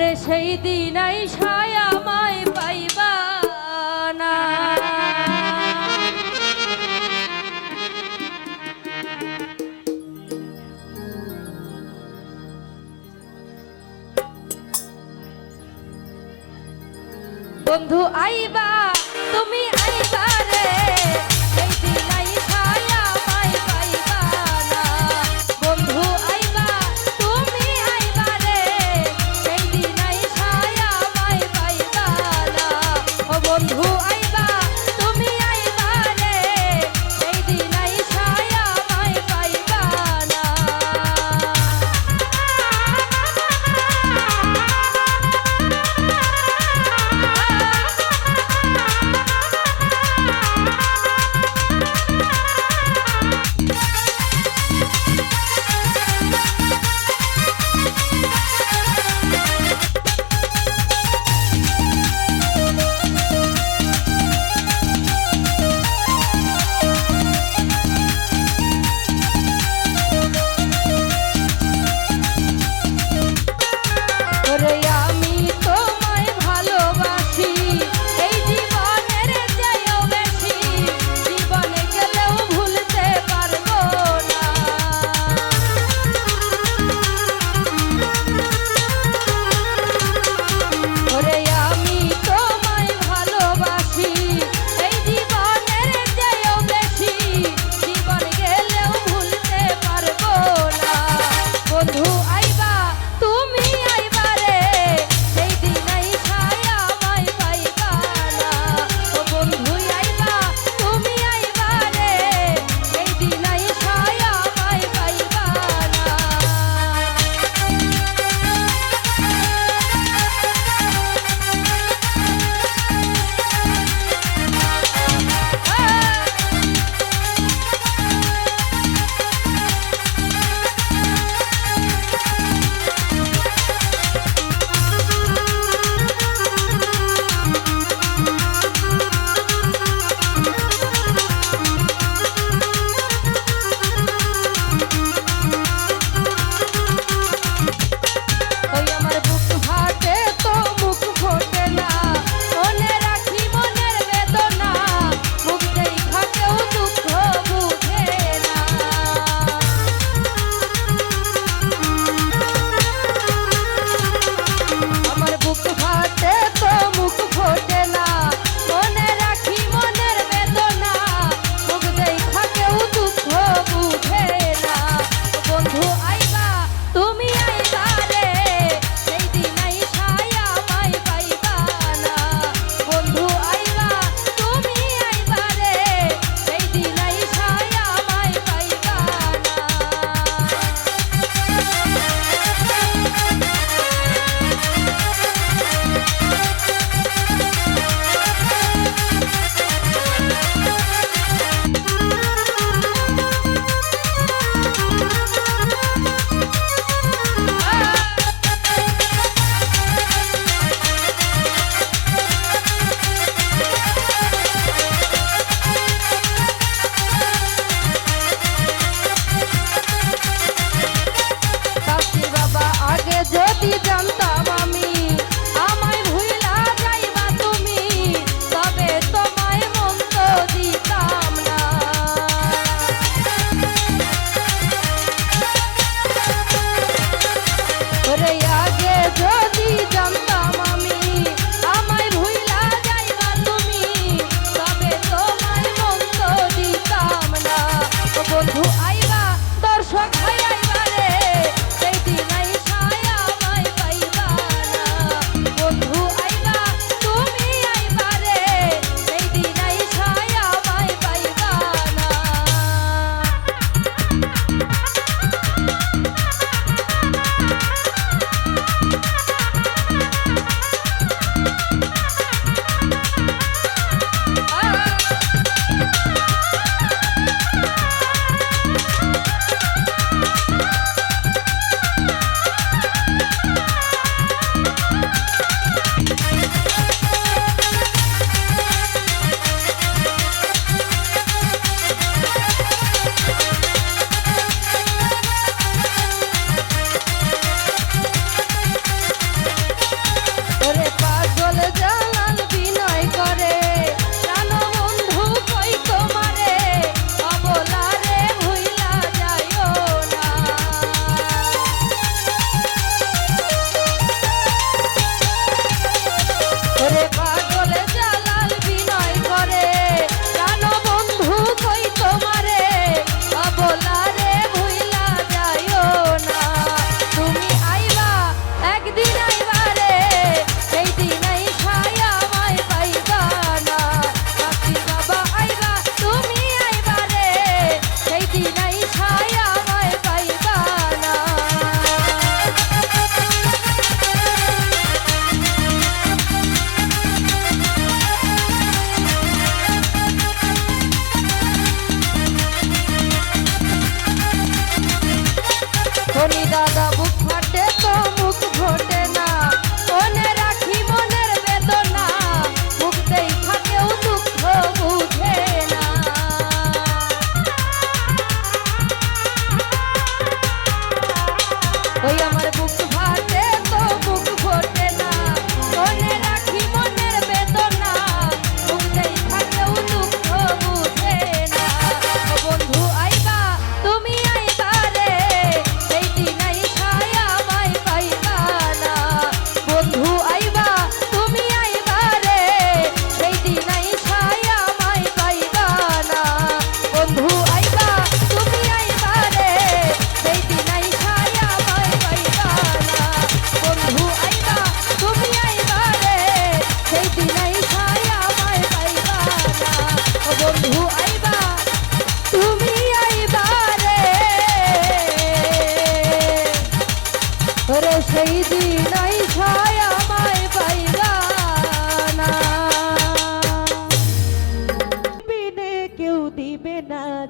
আরে সেই দিন আইসায় আমায় পাইবা না। বন্ধু আইবা তুমি আইবা রে, সেই দিন আইসায় আমায় পাইবা না। বন্ধু আইবা তুমি আইবা রে, সেই দিন আইসায় আমায় পাইবা না। ও বন্ধু আইবা তুমি আইবা রে, সেই দিন আইসায় আমায় পাইবা না।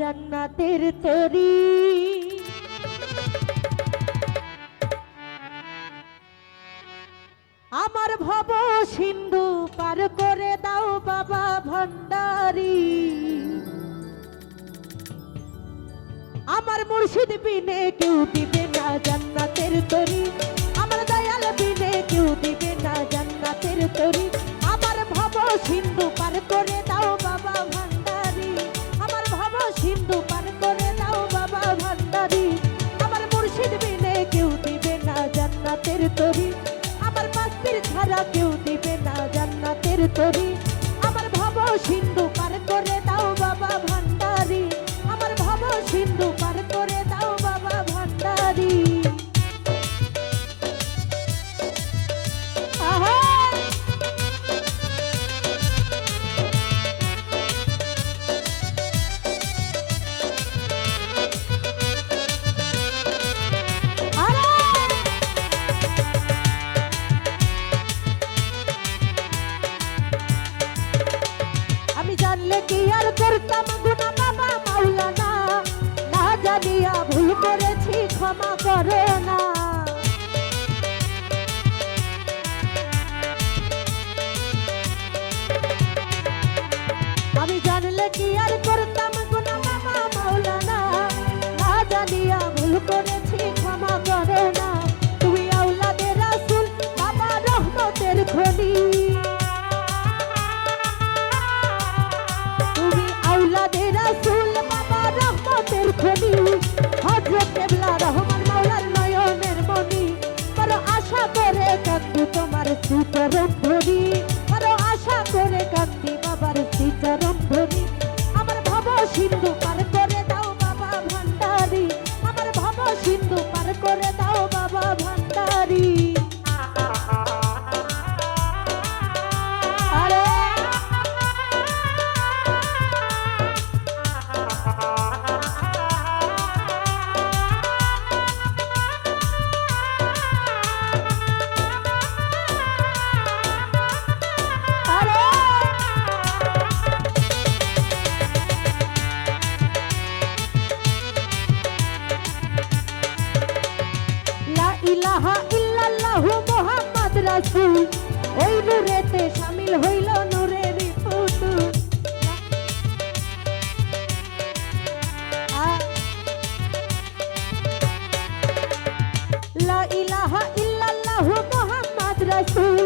জান্নাতের তরি। আমার ভব সিন্ধু পার করে দাও বাবা ভান্ডারি। আমার মুর্শিদ বিনে কেউ দিবে না জান্নাতের তরি। আমার দয়াল বিনে কেউ দিবে না জান্নাতের তরি। আমার ভব সিন্ধু পার করে দাও বাবা ভান্ডারি। আমার ভব সিন্ধু পার করে দাও বাবা ভান্ডারি। আমার মুর্শিদ বিনে কেউ দিবে না জান্নাতের তরি। আমার মাস্তির ছাড়া কেউ দিবে না জান্নাতের তরি। আমার ভব সিন্ধু পার করে দাও বাবা ভান্ডারি। আমার ভব সিন্ধু পার করে দাও বাবা ভান্ডারি। আহা জানলে কি আর করতাম গুনাহ বাবা মাওলানা। না জানিয়া ভুল করেছি ক্ষমা করো না। আমি জানলে কি আর করতাম গুনাহ বাবা মাওলানা। না জানিয়া ভুল করেছি ক্ষমা করো না। তুমি আওলাদে রাসূল বাবা রহমতের খনি। আওলাদে রাসূল বাবা রহমতের খনি। হযরত কেবলা রহমান মাওলার নয়নের মনি। বড় আশা করে কাঁদি তোমার শ্রীচরণ ধরি। বড় আশা করে কাঁদি বাবার শ্রীচরণ ধরি। আমার ভব সিন্ধু পার করে দাও বাবা ভান্ডারি। আমার ভব সিন্ধু পার করে দাও বাবা ভান্ডারি। ইলাহা ইল্লাল্লাহু মুহাম্মদ রাসূল। ওই নূরেতে শামিল হইল নূরের ফুতুল। লা ইলাহা ইল্লাল্লাহু মুহাম্মদ রাসূল।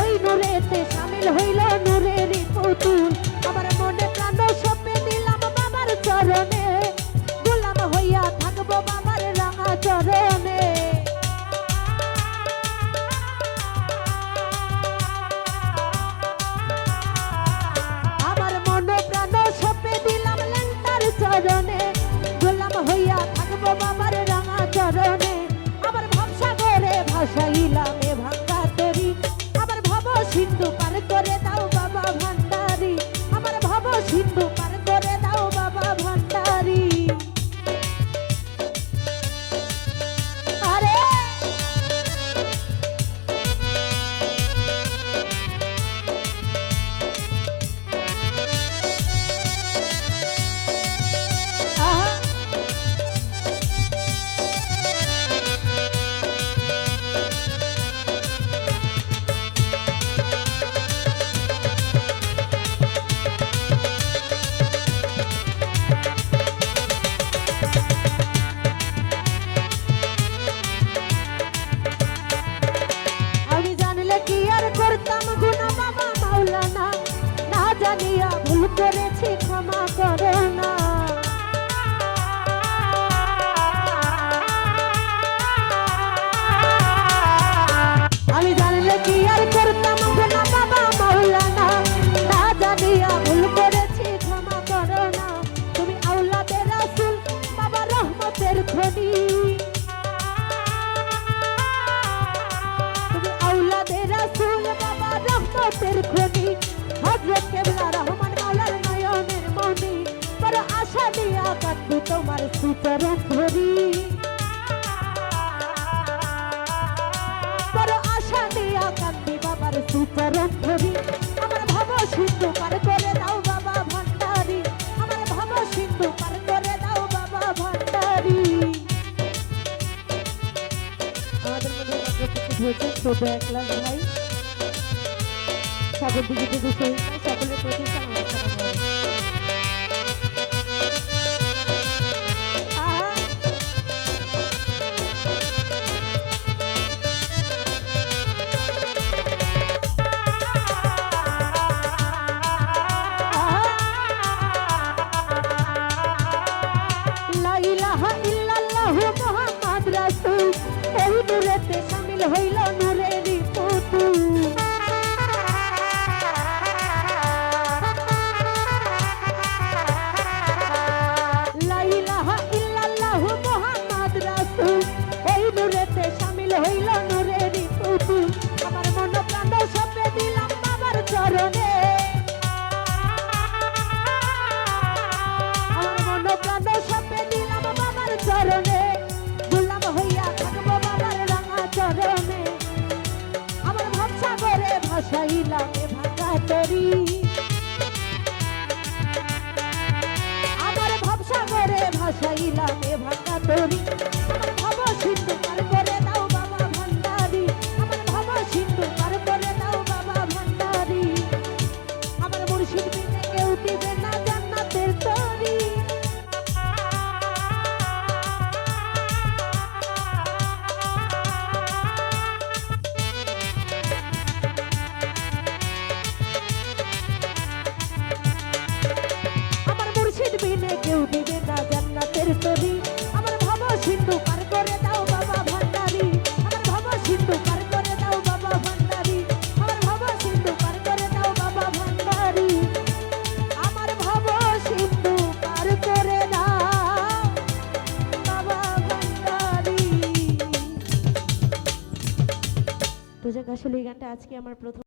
ওই নূরেতে শামিল হইল নূরের ফুতুল। আমার মনে প্রাণ সঁপে দিলাম বাবার চরণে। গোলাম হইয়া থাকবো বাবার রাঙা চরণে। চরণে গোলাম হইয়া থাকবো বাবার রাঙা চরণে। আমার ভবসাগরে ভাসাইলাম এ ভাঙ্গা তরি। আমার ভব সিন্ধু পার করে দাও বাবা ভান্ডারি। আমার ভব সিন্ধু পার করে দাও বাবা ভান্ডারি। আরে করতাম গুনাহ বাবা মাওলানা। না জানিয়া ভুল করেছি ক্ষমা করো না। আমি জানলে কি আর করতাম গুনাহ বাবা মাওলানা। না জানিয়া ভুল করেছি ক্ষমা করো না। তুমি আওলাদে রাসূল বাবা রহমতের খনি। তুমি আওলাদে রাসূল বাবা রহমতের খনি। হযরত কেবলা রহমান মাওলার নয়নের মনি। বড় আশা দিয়া কাঁদি তোমার শ্রীচরণ ধরি। বড় আশা দিয়া কাঁদি বাবার শ্রীচরণ ধরি। আমার ভব সিন্ধু পার করে দাও বাবা ভান্ডারি। আমার ভব সিন্ধু হচ্ছে ছোট এক লাখ ভাই সকল দিকে থেকে শহীদ ভাই সকলের প্রতি সালাম জানাই। লা ইলাহা ইল্লাল্লাহু মুহাম্মাদ রাসূল এই নূরেতে শামিল হইল নূরেরই পুতুল। লা ইলাহা ইল্লাল্লাহু মুহাম্মাদ রাসূল এই নূরেতে শামিল হইল নূরেরই পুতুল। আমার মন প্রাণ সঁপে দিলাম বাবার চরণে, আমার মন প্রাণ সঁপে দিলাম বাবার চরণে, গোলাম হইয়া থাকবো বাবার রাঙা চরণে। আমার ভবসাগরে ভাসাইলাম এ ভাঙা তরি, আমার ভবসাগরে ভাসাইলাম এ ভাঙা তরি। আমার ভব সিন্ধু পার করে দাও বাবা ভান্ডারি, আমার ভব সিন্ধু পার করে দাও বাবা ভান্ডারি। আমার মুর্শিদ বিনে কেউ দিবে না জান্নাতের তরি। আমার মুর্শিদ বিনে কেউ দিবে না জান্নাতের তরি। আমার ভব সিন্ধু পার করে দাও বাবা ভান্ডারি, আমার ভব সিন্ধু পার করে দাও বাবা ভান্ডারি, আমার ভব সিন্ধু পার করে দাও বাবা ভান্ডারি। আমার ভব সিন্ধু পার করে দাও বাবা ভান্ডারি। তো যাক আসলে এই গানটা আজকে আমার প্রথম